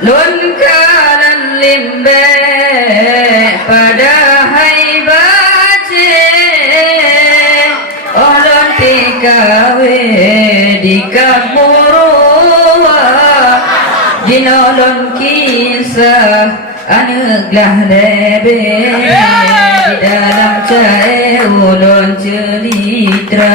Lun kalan limbe pada hai bace Olon tikawe di kamurua Jinolon kisah aneglah lebe Di dalam cae ulon cerita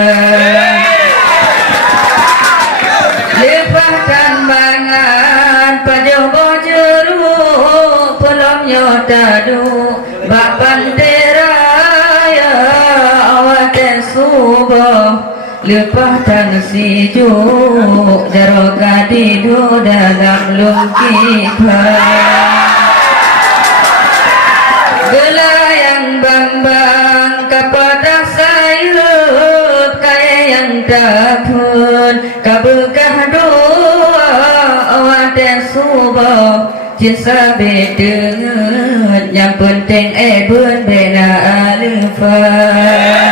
Lepaskan mangan pajobo jeruk Pelom nyotadu bak panteraya Awak subuh lepaskan sijuk Jaroka tidur dalam lungkipan Gelayang bambang kepada sayup Kaya yang takut kabukah doa Awak subuh cinta bedenget Yang penting pun bina alifah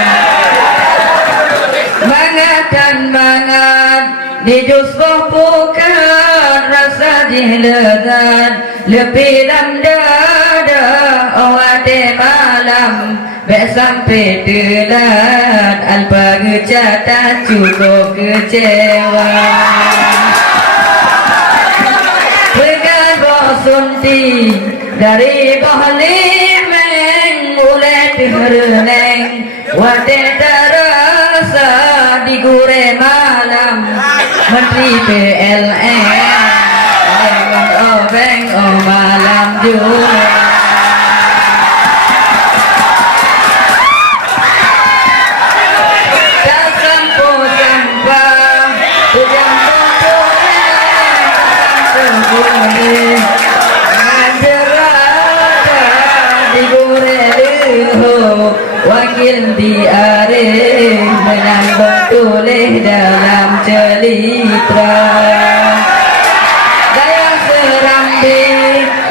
Mangat dan mangat di jusbuh bukan rasa jihlegan Lebih dalam dada awak malam Bek sampai telat Alpa gecatan cukup kecewa Pegang sunti dari limeng mulai tereneng Wate terasa di gure malam Menteri PLN Obeng malam juga Tak sampo-sampah Ujang boleh Menjerata di gure leho Wakil di arif Menyambung tulis dalam celitra Daya serambi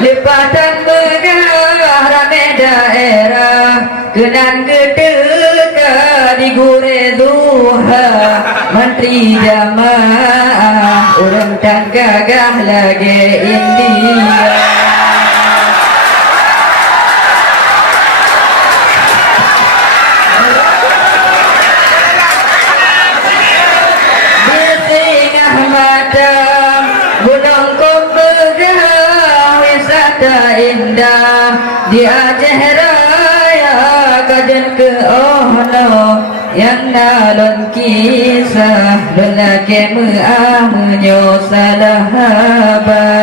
Lipatan megah Rame daerah Kenan gedeka di gure duha Menteri jamaah Urang tak gagah lagi India Gunung Kumbegah wisata indah di Aceh Raya kajen ke Ohno yang nalon kisah lelaki menyo sahabat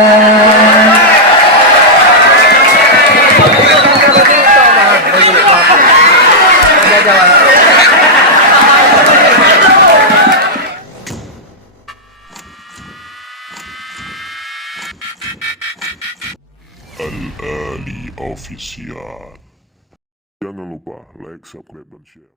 Al-Ali Official. Jangan lupa like, subscribe, dan share.